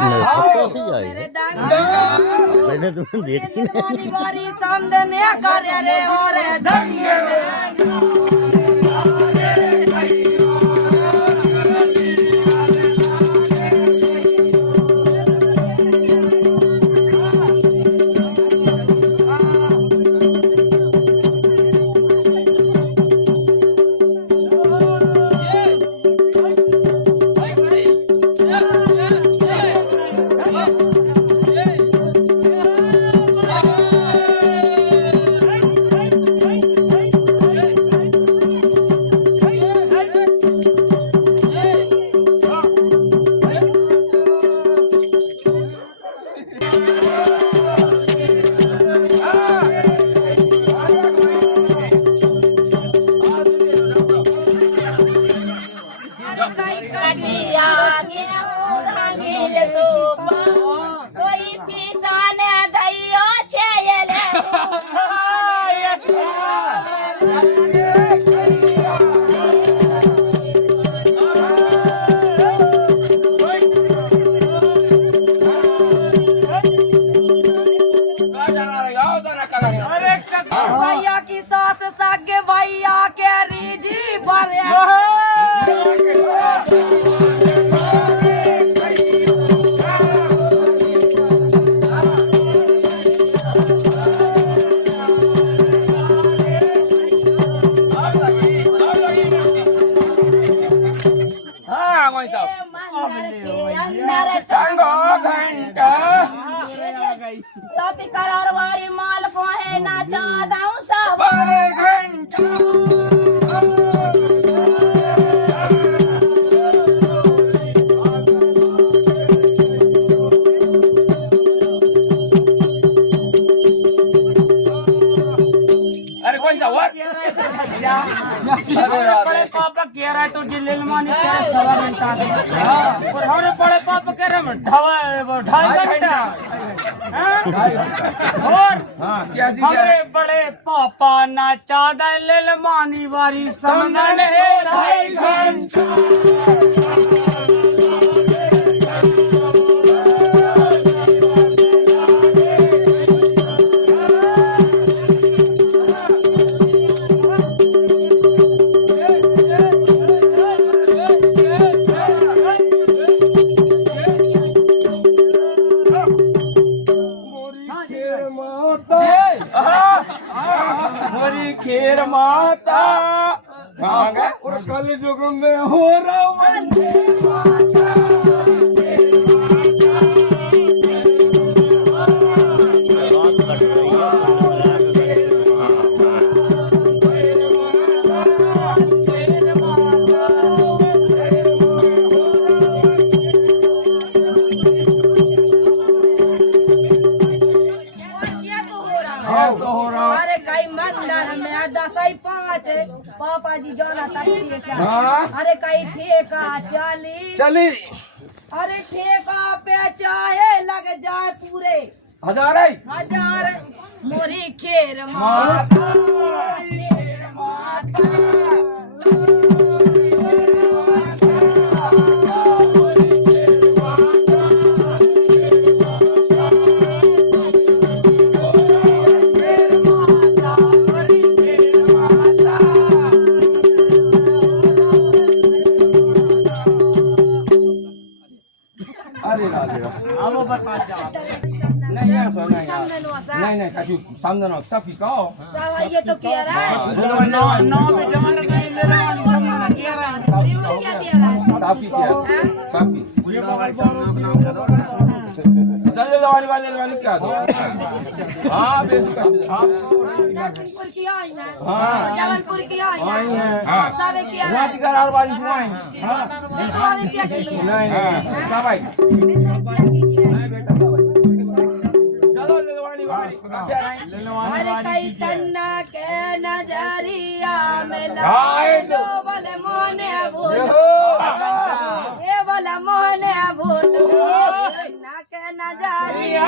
मेरे दंग मैंने तुम्हें देखी नहीं बारी सामने कर रे और दंग भैया की सास सागे भैया के रीजी भरे माल को है ना चाहता हूँ सब बड़े पापा कह रहा है तो जिले मानी कह रहा सवा घंटा और हमारे बड़े पापा कह रहे हैं ढाई घंटा और हमारे बड़े पापा ना चादा ले मानी वारी समन है ढाई घंटा खेर माता और कल जुग में हो रहा दसाई 5 पापा जी जाना तच्ची अरे कई ठेका चली अरे ठेका पे चाहे लग जाए पूरे 1000 मोरी खेर माता नहीं काशू समझना सब की कहो ये तो कह रहा है नौ भी जमाना नहीं ले रहा है क्या दिया रहा है काफी चल वाली क्या दो हाँ जबलपुर की आई है जबलपुर की आई है सब किया राजगढ़ वाली सुनाए नहीं सब भाई अरे कई तन्ना के नजरिया में लो वाले मोहने भूलो ये वाला मोहने भूलो ना के नजरिया